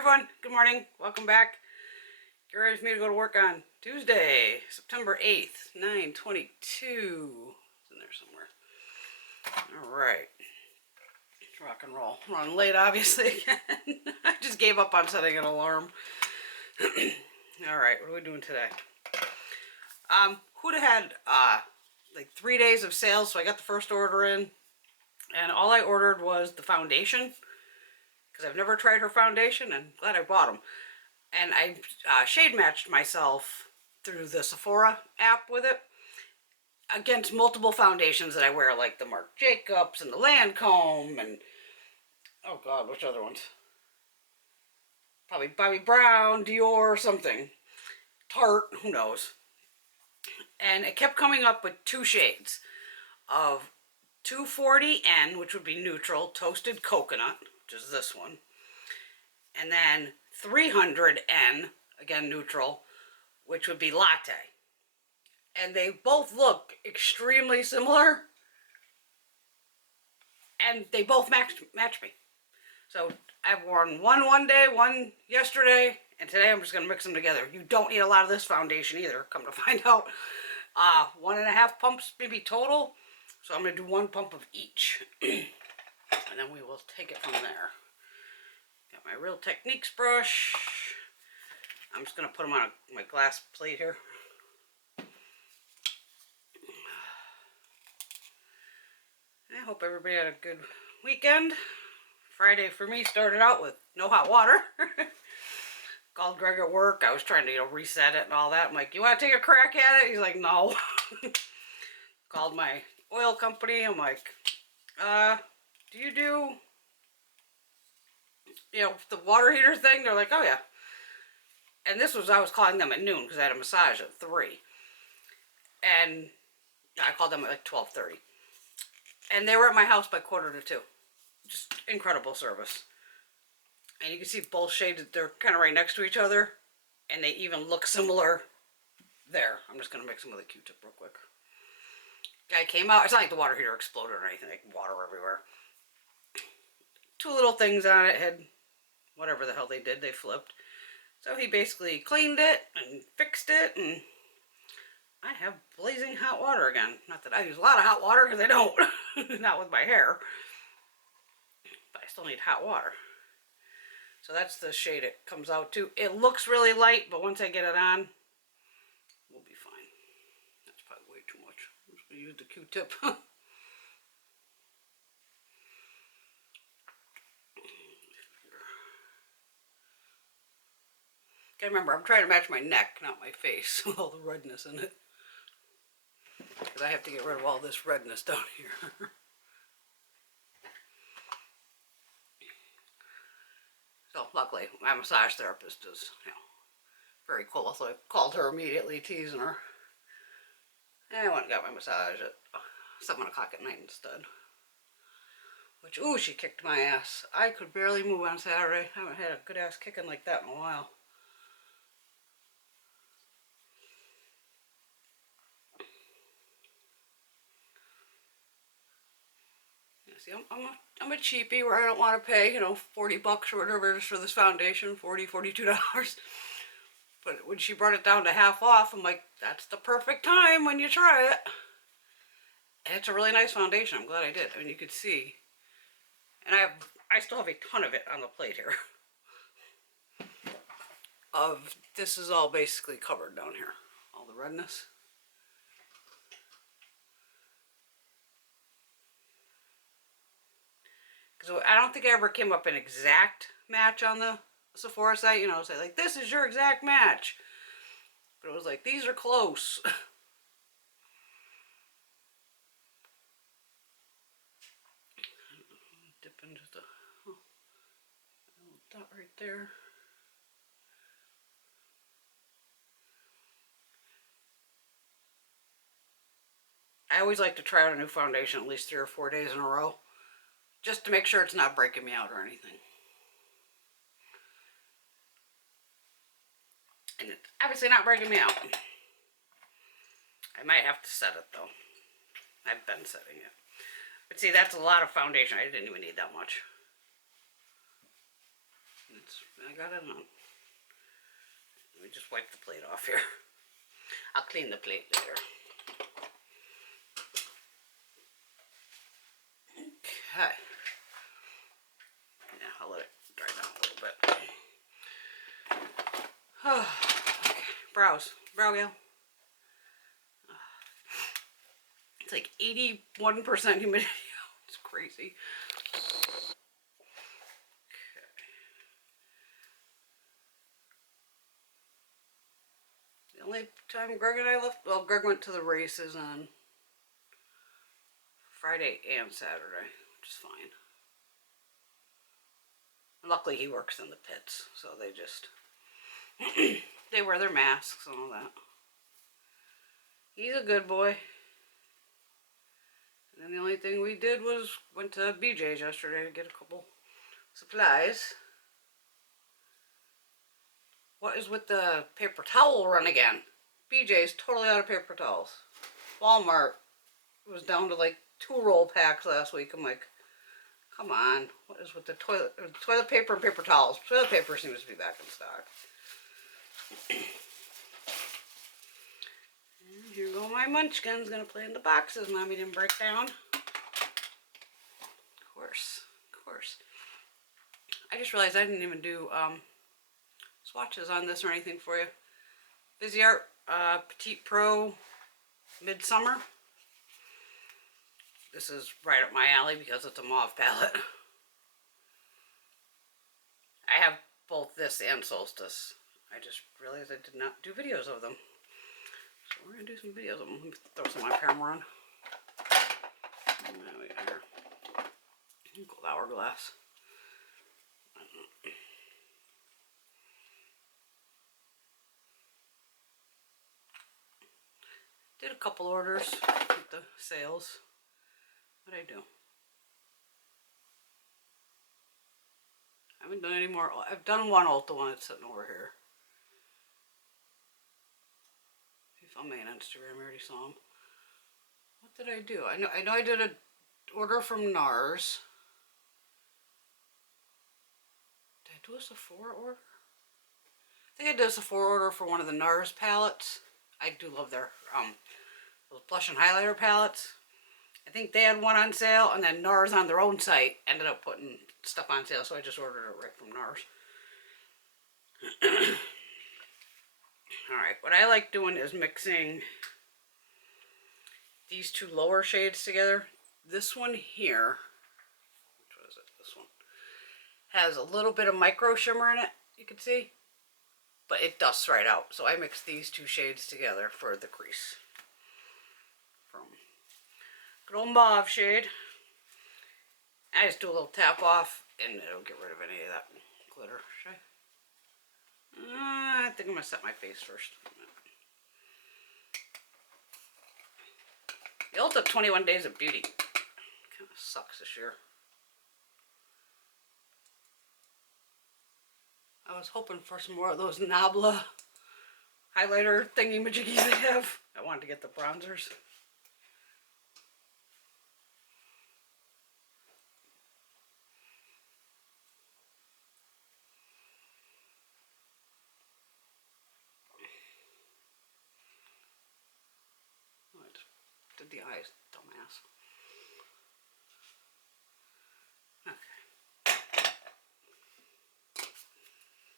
everyone, good morning, welcome back. Get ready for me to go to work on Tuesday, September 8th, 9:22. It's in there somewhere. Alright, let's rock and roll. I'm running late, obviously, again. I just gave up on setting an alarm. Alright, what are we doing today? Huda had like 3 days of sales, so I got the first order in. And all I ordered was the foundation, because I've never tried her foundation, and glad I bought them. And I shade matched myself through the Sephora app with it against multiple foundations that I wear, like the Marc Jacobs and the Lancome and, oh god, which other ones? Probably Bobbi Brown, Dior, something. Tarte, who knows. And it kept coming up with two shades of 240N, which would be neutral, toasted coconut, which is this one. And then 300N, again neutral, which would be latte. And they both look extremely similar. And they both match me. So I've worn one day, one yesterday, and today I'm just going to mix them together. You don't need a lot of this foundation either, come to find out. 1.5 pumps maybe total. So I'm going to do 1 pump of each. And then we will take it from there. Got my Real Techniques brush. I'm just going to put them on my glass plate here. I hope everybody had a good weekend. Friday for me started out with no hot water. Called Greg at work. I was trying to, reset it and all that. I'm like, you want to take a crack at it? He's like, no. Called my oil company. I'm like, do you do, the water heater thing? They're like, oh yeah. And this was, I was calling them at noon because I had a massage at 3. And I called them at like 12:30. And they were at my house by 1:45. Just incredible service. And you can see both shades, they're kind of right next to each other. And they even look similar there. I'm just going to mix them with a Q-tip real quick. Guy came out. It's not like the water heater exploded or anything, like water everywhere. 2 little things on it had whatever the hell they did, they flipped. So he basically cleaned it and fixed it, and I have blazing hot water again. Not that I use a lot of hot water, because I don't. Not with my hair. But I still need hot water. So that's the shade it comes out to. It looks really light, but once I get it on, we'll be fine. That's probably way too much. I'm just going to use the Q-tip. Okay, remember, I'm trying to match my neck, not my face, with all the redness in it. Because I have to get rid of all this redness down here. So, luckily, my massage therapist is, very cool. So I called her immediately, teasing her. And I went and got my massage at 7 o'clock at night instead. Which, ooh, she kicked my ass. I could barely move on Saturday. I haven't had a good ass kicking like that in a while. See, I'm a cheapie where I don't want to pay, $40 or whatever just for this foundation, $42. But when she brought it down to half off, I'm like, that's the perfect time when you try it. And it's a really nice foundation. I'm glad I did. I mean, you could see. And I still have a ton of it on the plate here. This is all basically covered down here. All the redness. Because I don't think I ever came up an exact match on the Sephora site, say like, this is your exact match. But it was like, these are close. Dip into the little dot right there. I always like to try out a new foundation at least 3 or 4 days in a row. Just to make sure it's not breaking me out or anything. And it's obviously not breaking me out. I might have to set it though. I've been setting it. But see, that's a lot of foundation. I didn't even need that much. I got it on. Let me just wipe the plate off here. I'll clean the plate later. Okay. Yeah, I'll let it dry down a little bit. Oh, okay. Brows. Brow gel. It's like 81% humidity. It's crazy. The only time Greg and I left, well, Greg went to the races on Friday and Saturday, which is fine. Luckily he works in the pits, so they just, they wear their masks and all that. He's a good boy. And then the only thing we did was went to BJ's yesterday to get a couple supplies. What is with the paper towel run again? BJ's totally out of paper towels. Walmart was down to like 2 roll packs last week. I'm like, come on. What is with the toilet paper and paper towels? Toilet paper seems to be back in stock. And here go my munchkins. Gonna play in the boxes Mommy didn't break down. Of course. Of course. I just realized I didn't even do swatches on this or anything for you. Viseart Petite Pro Midsommer. This is right up my alley because it's a mauve palette. I have both this and Solstice. I just realized I did not do videos of them. So we're going to do some videos of them. Let me throw some on camera on. There we go. Gold hourglass. Did a couple orders with the sales. What'd I do? I haven't done any more. I've done one Ulta one that's sitting over here. If you follow me on Instagram, I already saw them. What did I do? I know I did an order from NARS. Did I do a Sephora order? I think I did a Sephora order for one of the NARS palettes. I do love their those blush and highlighter palettes. I think they had one on sale, and then NARS on their own site ended up putting stuff on sale, so I just ordered it right from NARS. Alright, what I like doing is mixing these two lower shades together. This one here, which one is it? This one has a little bit of micro shimmer in it, you can see, but it dusts right out. So I mix these two shades together for the crease. From good old mauve shade. I just do a little tap off and it'll get rid of any of that glitter. Should I think I'm going to set my face first. The Ulta 21 Days of Beauty kind of sucks this year. I was hoping for some more of those Nabla highlighter thingy-majiggies they have. I wanted to get the bronzers. Oh, I just did the eyes, dumbass. Okay.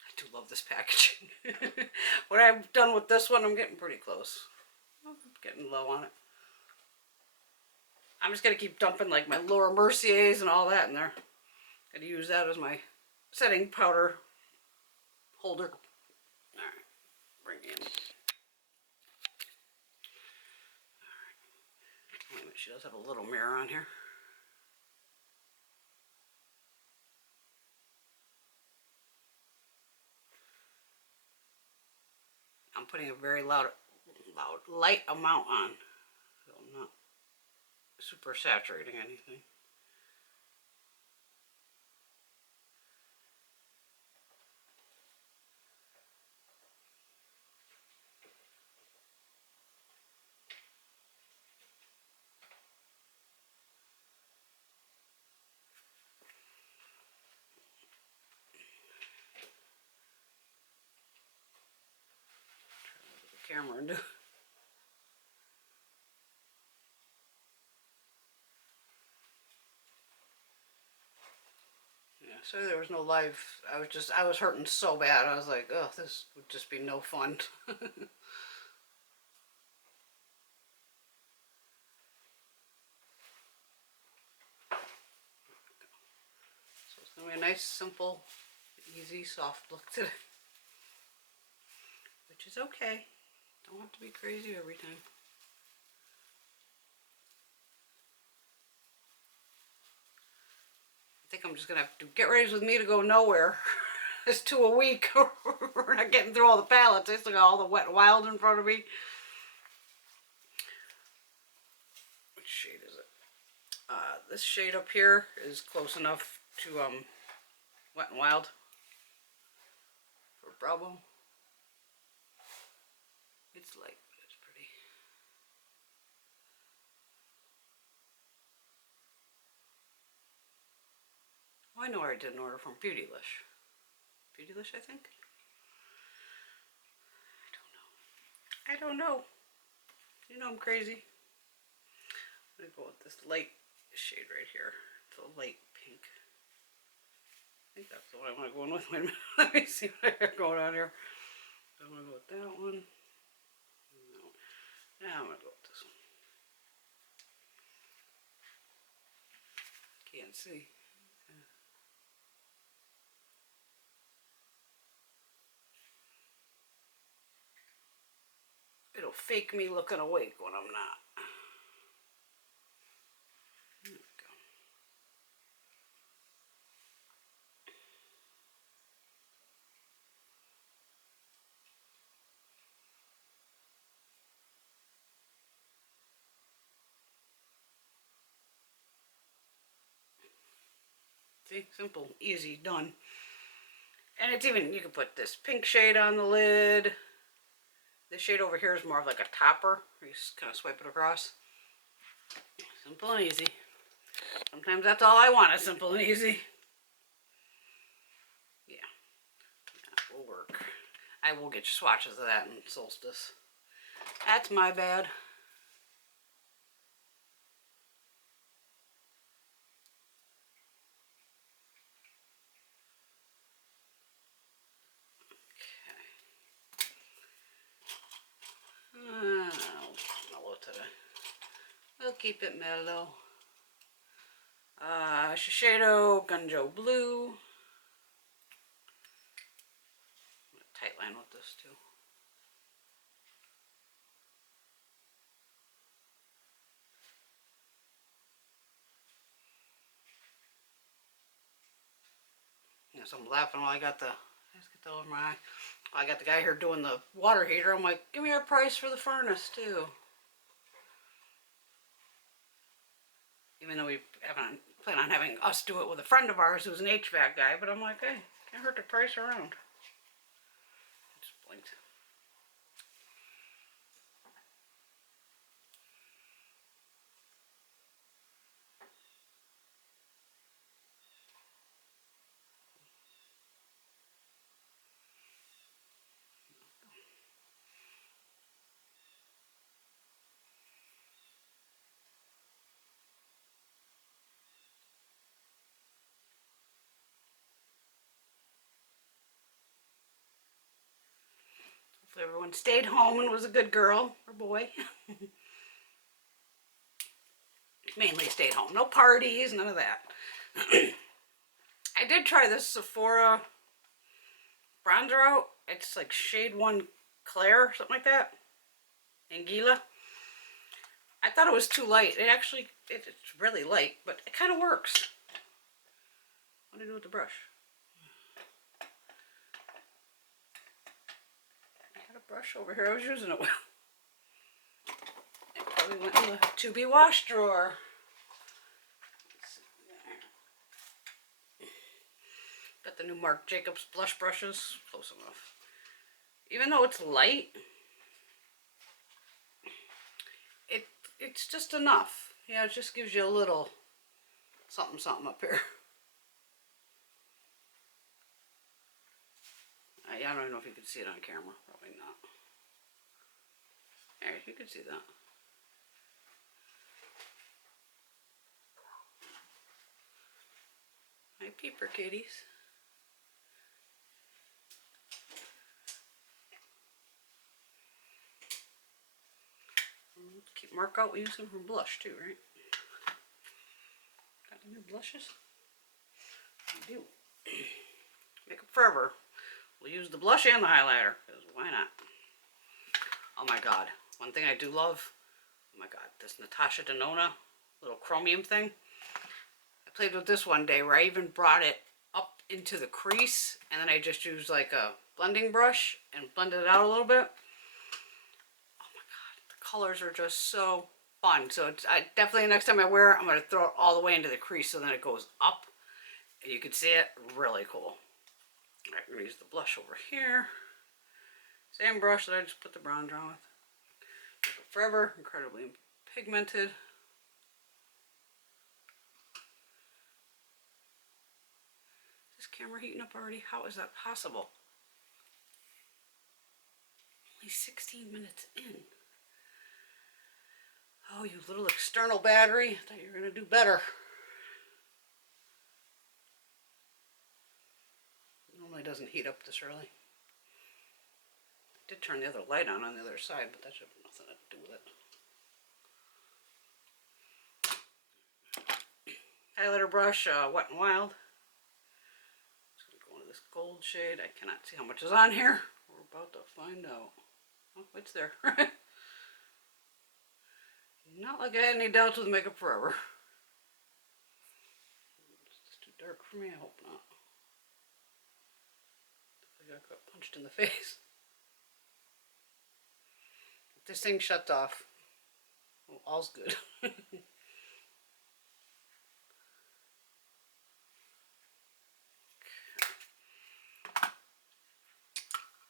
I do love this packaging. What I've done with this one, I'm getting pretty close. I'm getting low on it. I'm just going to keep dumping like my Laura Merciers and all that in there. Going to use that as my setting powder holder. Alright, bring in. Alright, wait a minute, she does have a little mirror on here. I'm putting a very light amount on. So I'm not super saturating anything. the camera and do. Yeah, so there was no live. I was hurting so bad. I was like, oh, this would just be no fun. So it's gonna be a nice, simple, easy, soft look today. Which is okay. Don't have to be crazy every time. I think I'm just gonna have to get ready with me to go nowhere. It's 2 a week. We're not getting through all the palettes. I still got all the Wet n Wild in front of me. Which shade is it? This shade up here is close enough to Wet n Wild for Problem. It's light, but it's pretty. Oh, I know where I did an order from. Beautylish. Beautylish, I think? I don't know. You know I'm crazy. I'm going to go with this light shade right here. It's a light pink. I think that's the one I want to go in with. Wait a minute. Let me see what I got going on here. I'm going to go with that one. No. Now I'm going to go with this one. Can't see. It'll fake me looking awake when I'm not. There we go. See, simple, easy, done. And it's even, you can put this pink shade on the lid. This shade over here is more of like a topper. You just kind of swipe it across. Simple and easy. Sometimes that's all I want is simple and easy. Yeah, that will work. I will get you swatches of that in Solstice. That's my bad. Mellow today. We'll keep it mellow. Shiseido Gunjo Blue. I'm gonna tight line with this too. Yeah, so I'm laughing while I got the. Let's get that over my eye. I got the guy here doing the water heater. I'm like, give me a price for the furnace too. Even though we haven't planned on having us do it with a friend of ours who's an HVAC guy, but I'm like, hey, can't hurt to price around. Just blinked. Hopefully everyone stayed home and was a good girl or boy. Mainly stayed home. No parties, none of that. I did try this Sephora bronzer out. It's like shade 1 Claire, something like that. Anguilla. I thought it was too light. It actually, it's really light, but it kind of works. What do I do with the brush? I had a brush over here. I was using it well. It probably went in the to be wash drawer. Got the new Marc Jacobs blush brushes. Close enough. Even though it's light, it's just enough. Yeah, it just gives you a little something something up here. I don't even know if you can see it on camera. Probably not. There, you can see that. My peeper kitties. Keep mark out, we use them for blush too, right? Got any new blushes? We do. Makeup Forever. We'll use the blush and the highlighter, because why not? Oh my god. One thing I do love, oh my god, this Natasha Denona little chromium thing. I played with this one day where I even brought it up into the crease, and then I just used like a blending brush and blended it out a little bit. Oh my god, the colors are just so fun. So it's, definitely next time I wear it, I'm going to throw it all the way into the crease so then it goes up. And you can see it, really cool. Alright, I'm going to use the blush over here. Same brush that I just put the bronzer on with. Makeup Forever, incredibly pigmented. Is this camera heating up already? How is that possible? Only 16 minutes in. Oh, you little external battery. I thought you were going to do better. Normally doesn't heat up this early. I did turn the other light on the other side, but that should have nothing to do with it. Highlighter brush, Wet n Wild. Just going to go into this gold shade. I cannot see how much is on here. We're about to find out. Oh, it's there. Not like I had any doubts with Makeup Forever. It's too dark for me, I hope not. I got punched in the face. If this thing shuts off, well, all's good.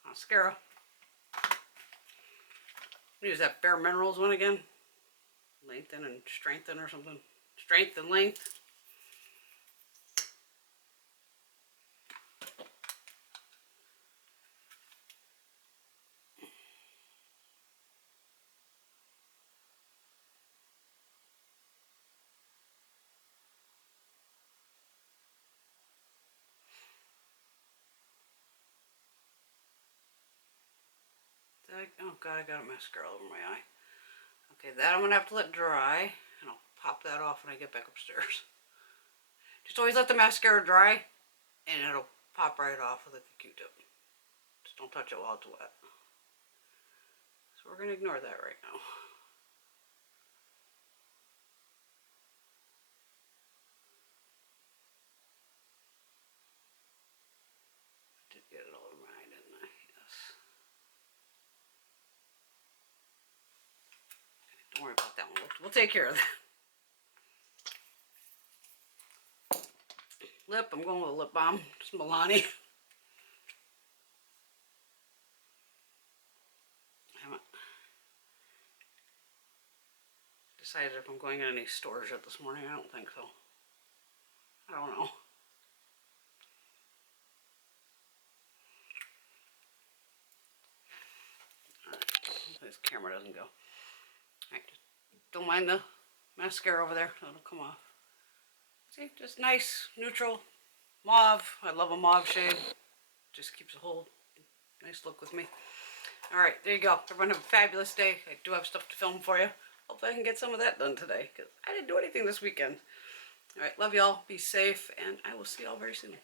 Mascara. Use that Bare Minerals one again. Lengthen and strengthen or something. Strength and length. Oh god, I got a mascara over my eye. Okay, that I'm going to have to let dry, and I'll pop that off when I get back upstairs. Just always let the mascara dry, and it'll pop right off with a Q-tip. Just don't touch it while it's wet. So we're going to ignore that right now. I did get it all over my eye, didn't I? Yes. Don't worry about that one. We'll take care of that. Lip, I'm going with a lip balm. It's Milani. I haven't decided if I'm going in any stores yet this morning. I don't think so. I don't know. Alright, this camera doesn't go. Alright, don't mind the mascara over there. It'll come off. See, just nice, neutral, mauve. I love a mauve shade. Just keeps a whole nice look with me. Alright, there you go. Everyone have a fabulous day. I do have stuff to film for you. Hopefully I can get some of that done today, because I didn't do anything this weekend. Alright, love y'all. Be safe, and I will see y'all very soon.